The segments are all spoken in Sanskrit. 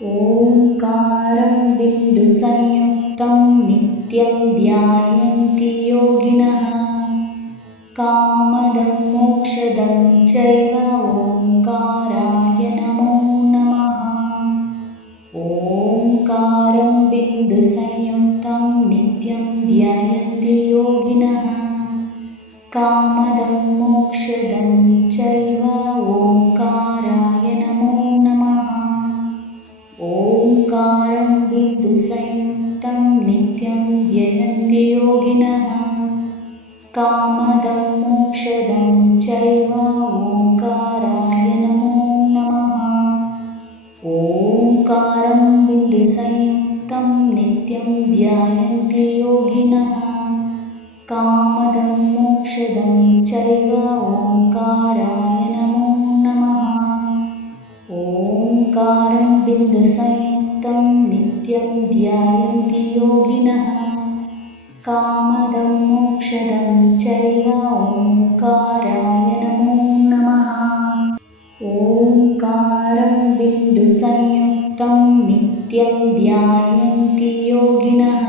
ओंकारं बिन्दुसंयुक्तं नित्यं ध्यायन्ति योगिनः कामदं मोक्षदं चैव ओंकाराय नमो नमः। ओंकारं बिन्दुसंयुक्तं नित्यं ध्यायन्ति योगिनः कामदं मोक्षदं चैव ओंकाराय नमो नमः। ओंकारं बिन्दुसंयुक्तं नित्यं ध्यायन्ति योगिनः कामदं मोक्षदं चैव ओंकाराय नमो नमः। ओंकारं बिन्दुसंयुक्तं नित्यं ध्यायन्ति योगिनः कामदं मोक्षदं चैव ओंकाराय नमो नमः। ओंकारं बिन्दुसंयुक्तं नित्यं ध्यायन्ति योगिनः कामदं मोक्षदं चैव ओंकाराय नमो नमः। ओंकारं बिन्दुसंयुक्तं नित्यं ध्यायन्ति योगिनः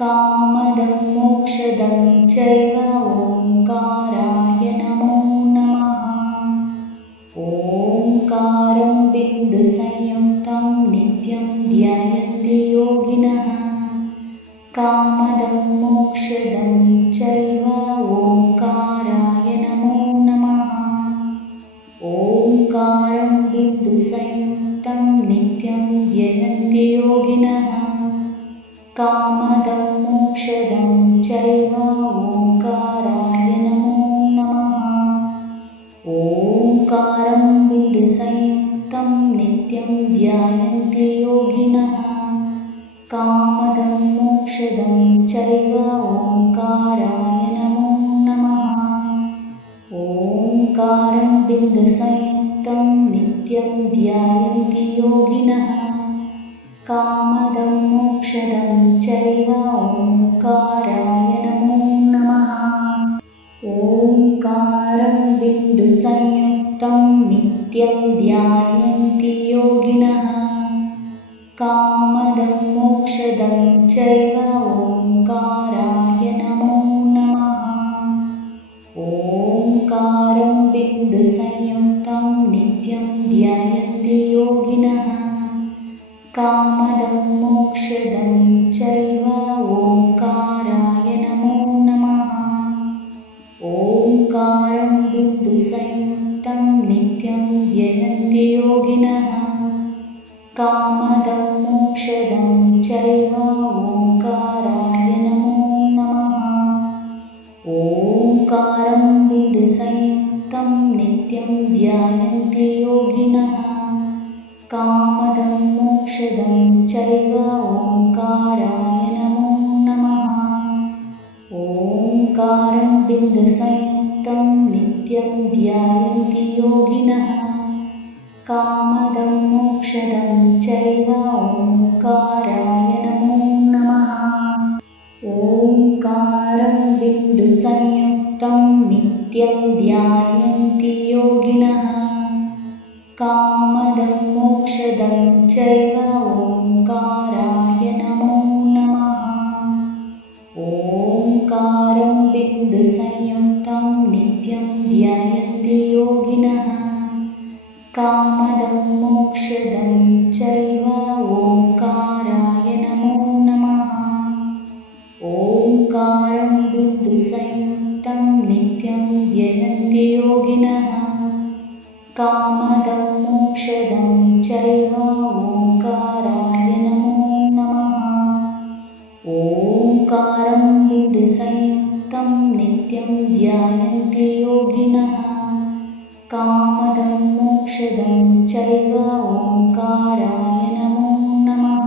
कामदं मोक्षदं चैव ओंकाराय नमो नमः। ओंकारं बिन्दुसंयुक्तं नित्यं ध्यायन्ति योगिनः कामदं मोक्षदं चैव ओंकाराय नमो नमः। ओंकारं बिन्दुसंयुक्तं नित्यं ध्यायन्ति योगिनः कामदं मोक्षदं चैव ओंकाराय नमो नमः। ओंकारं बिन्दुसंयुक्तं नित्यं ध्यायन्ति योगिनः कामदं मोक्षदं चैव ओंकाराय नमो नमः। ओंकारं बिन्दुसंयुक्तं नित्यं ध्यायन्ति योगिनः कामदं मोक्षदं चैव ओंकाराय नमो नमः। ओंकारं बिन्दुसंयुक्तं नित्यं ध्यायन्ति योगिनः कामदं मोक्षदं चैव ओंकाराय नमो नमः। ओंकारं बिन्दुसंयुक्तं नित्यं ध्यायन्ति योगिनः कामदं मोक्षदं चैव ओंकाराय नमो नमः। ओंकारं बिन्दुसंयुक्तं नित्यं ध्यायन्ति योगिनः कामदं मोक्षदं चैव ओंकाराय नमो नमः। ओंकारं बिन्दुसंयुक्तं नित्यं ध्यायन्ति योगिनः कामदं मोक्षदं चैव ओंकाराय नमो नमः। ओंकारं बिन्दुसंयुक्तं नित्यं ध्यायन्ति योगिनः कामदं मोक्षदं चैव ओंकाराय नमो नमः। ओंकारं बिन्दुसंयुक्तं नित्यं ध्यायन्ति योगिनः कामदं मोक्षदं चैव ओंकाराय नमो नमः। ओंकारं बिन्दुसंयुक्तं नित्यं ध्यायन्ति योगिनः कामदं मोक्षदं चैव ओंकाराय नमो नमः। ओंकारं बिन्दुसंयुक्तं नित्यं ध्यायन्ति योगिनः कामदं मोक्षदं चैव ओंकाराय नमो नमः। ओंकारं बिन्दुसंयुक्तं नित्यं ध्यायन्ति योगिनः कामदं मोक्षदं चैव ओंकाराय नमो नमः।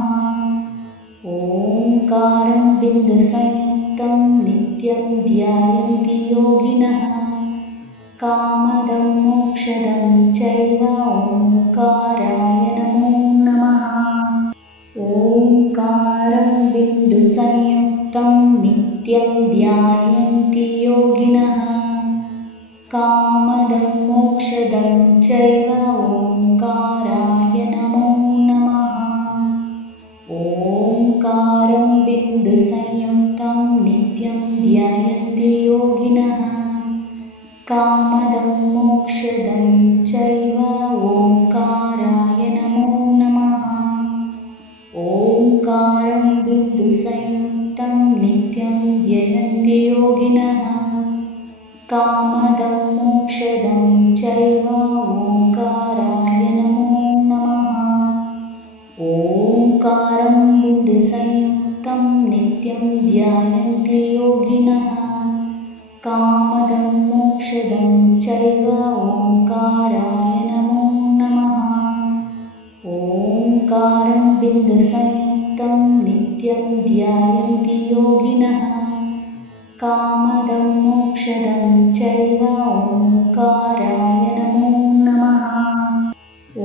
ओंकारं बिन्दुसंयुक्तं नित्यं ध्यायन्ति योगिनः कामदं मोक्षदं चैव ओंकाराय नमो नमः। ओंकारं बिन्दुसंयुक्तं नित्यं ध्यायन्ति योगिनः कामदं मोक्षदं चैव ओंकाराय नमो नमः। ध्यायन्ति योगिनः कामदं मोक्षदं चैव ओंकाराय नमो नमः। ओंकारं बिन्दुसंयुक्तं नित्यं ध्यायन्ति योगिनः कामदं मोक्षदं चैव ओंकाराय नमो नमः।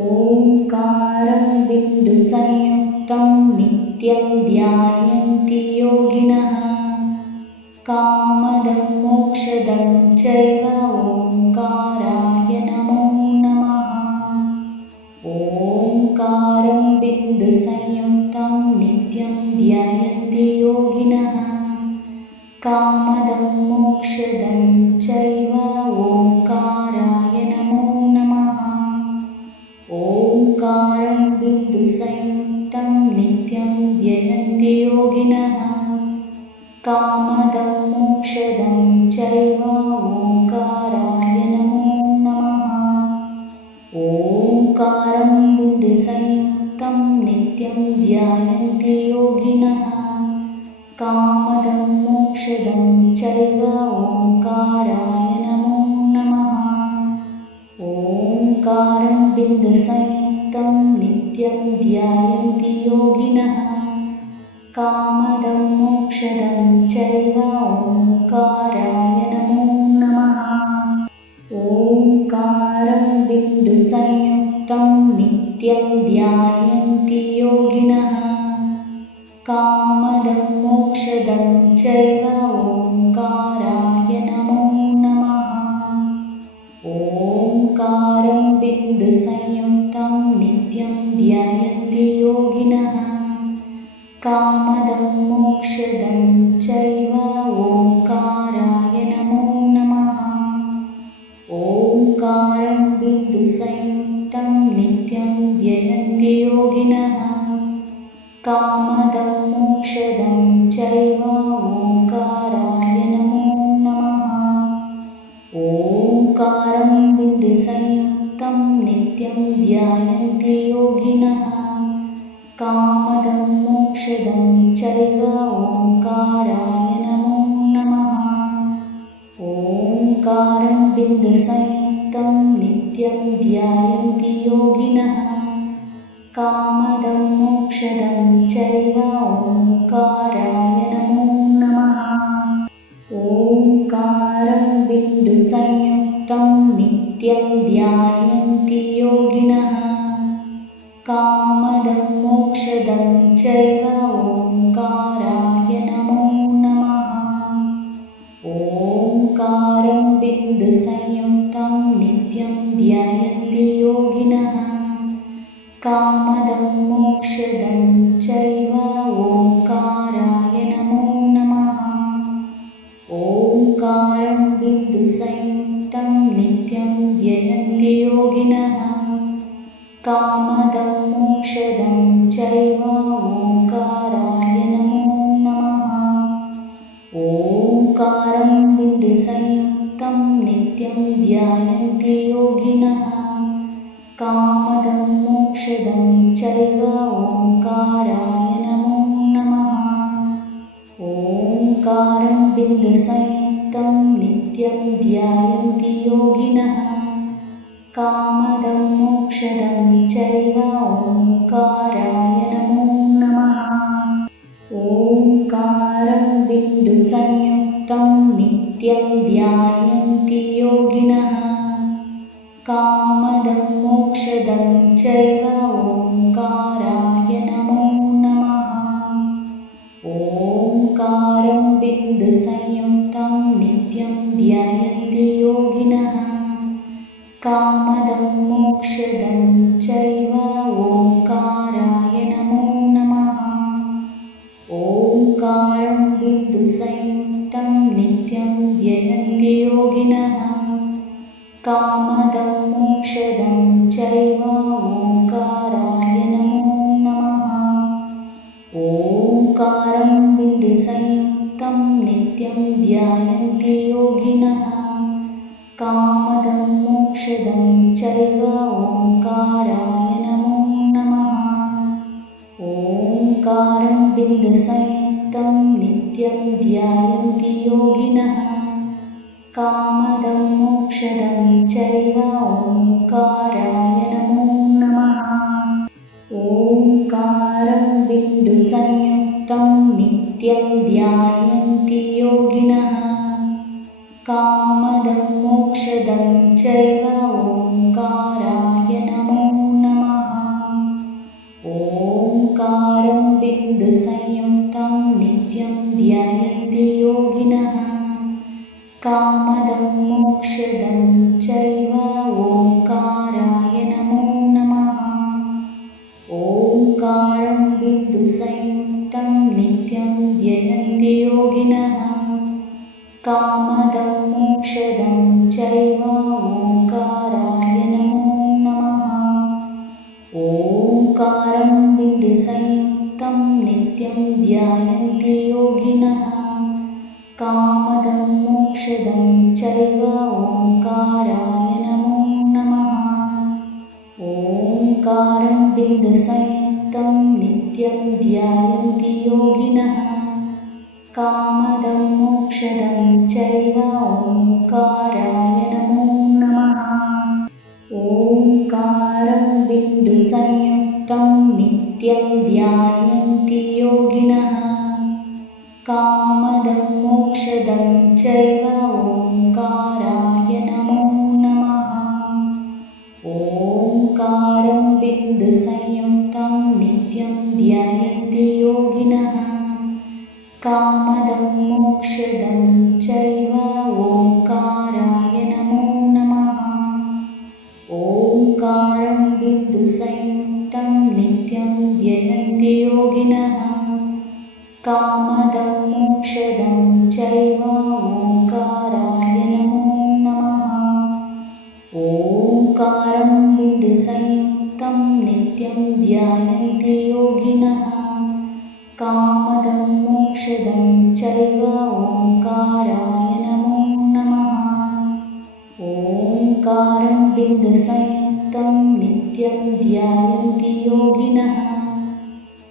ओंकारं बिन्दुसंयुक्तं नित्यं ध्यायन्ति योगिनः कामदं मोक्षदं चैव ओंकाराय नमो नमः। ओंकारं बिन्दुसंयुक्तं नित्यं ध्यायन्ति योगिनः कामदं मोक्षदं चैव ओंकाराय नमो नमः। ओंकारं बिन्दुसंयुक्तं नित्यं ध्यायन्ति योगिनः कामदं मोक्षदं चैव ओंकाराय नमो नमः। ओंकारं बिन्दुसंयुक्तं नित्यं ध्यायन्ति योगिनः कामदं मोक्षदं चैव ओंकाराय नमो नमः। ओंकारं बिन्दुसंयुक्तं नित्यं ध्यायन्ति योगिनः कामदं मोक्षदं चैव ओंकाराय नमो नमः। ओंकारं बिन्दुसंयुक्तं नित्यं ध्यायन्ति योगिनः कामदं मोक्षदं चैव ओंकाराय नमो नमः। ओंकारं बिन्दुसंयुक्तं नित्यं ध्यायन्ति योगिनः कामदं मोक्षदं चैव ओंकाराय नमो नमः। ओंकारं बिन्दुसंयुक्तं नित्यं ध्यायन्ति योगिनः कामदं मोक्षदं चैव ओंकाराय नमो नमः। ओंकारं बिन्दुसंयुक्तं नित्यं ध्यायन्ति योगिनः कामदं मोक्षदं चैव ओंकाराय नमो नमः। ओंकारं बिन्दुसंयुक्तं नित्यं ध्यायन्ति योगिनः कामदं मोक्षदं चैव ओंकाराय नमो नमः। ओंकारं बिन्दुसंयुक्तं नित्यं ध्यायन्ति योगिनः कामदं मोक्षदं चैव ओंकाराय नमो नमः। ओंकारं बिन्दुसंयुक्तं नित्यं ध्यायन्ति योगिनः कामदं मोक्षदं चैव ओंकाराय नमो नमः। ओंकारं बिन्दुसंयुक्तं नित्यं ध्यायन्ति योगिनः कामदं मोक्षदं चैव ओंकाराय नमो नमः। ओंकारं बिन्दुसंयुक्तं नित्यं ध्यायन्ति योगिनः कामदं मोक्षदं चैव ओंकाराय नमो नमः। ओंकारं बिन्दुसंयुक्तं नित्यं ध्यायन्ति योगिनः कामदं मोक्षदं चैव ओंकाराय नमो नमः। ओंकारं बिन्दुसंयुक्तं नित्यं ध्यायन्ति योगिनः कामदं मोक्षदं चैव ओंकाराय नमो नमः। ओंकारं बिन्दुसंयुक्तं नित्यं ध्यायन्ति योगिनः कामदं मोक्षदं चैव ओंकाराय नमो नमः। ओंकारं बिन्दुसंयुक्तं नित्यं ध्यायन्ति योगिनः कामदं मोक्षदं चैव नित्यं ध्यायन्ति योगिनः कामदं मोक्षदं चैव ओंकाराय नमो नमः। ओंकारं बिन्दुसंयुक्तं नित्यं ध्यायन्ति योगिनः कामदं मोक्षदं चैव ओंकाराय नमो नमः। ओंकारं बिन्दुसंयुक्तं नित्यं ध्यायन्ति योगिनः कामदं मोक्षदं चैव ओंकाराय नमो नमः। ओंकारं बिन्दुसंयुक्तं नित्यं ध्यायन्ति योगिनः कामदं मोक्षदं चैव ओंकाराय नमो नमः। ओंकारं बिन्दुसंयुक्तं नित्यं ध्यायन्ति योगिनः कामदं मोक्षदं चैव ओंकाराय नमो नमः। ओंकारं बिन्दुसंयुक्तं नित्यं ध्यायन्ति योगिनः कामदं मोक्षदं चैव ओंकाराय नमो नमः। ओंकारं बिन्दुसंयुक्तं नित्यं ध्यायन्ति योगिनः कामदं मोक्षदं चैव ओंकाराय नमो नमः। ओंकारं बिन्दुसंयुक्तं नित्यं ध्यायन्ति योगिनः कामदं मोक्षदं चैव ओंकाराय नमो नमः। ओंकारं बिन्दुसंयुक्तं नित्यं ध्यायन्ति योगिनः कामदं मोक्षदं चैव ओंकाराय नमो नमः। ओंकारं बिन्दुसंयुक्तं नित्यं ध्यायन्ति योगिनः कामदं मोक्षदं चैव ओंकाराय नमो नमः। ओंकारं बिन्दुसंयुक्तं नित्यं ध्यायन्ति योगिनः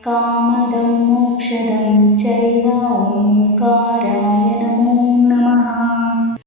कामदं मोक्षदं चैव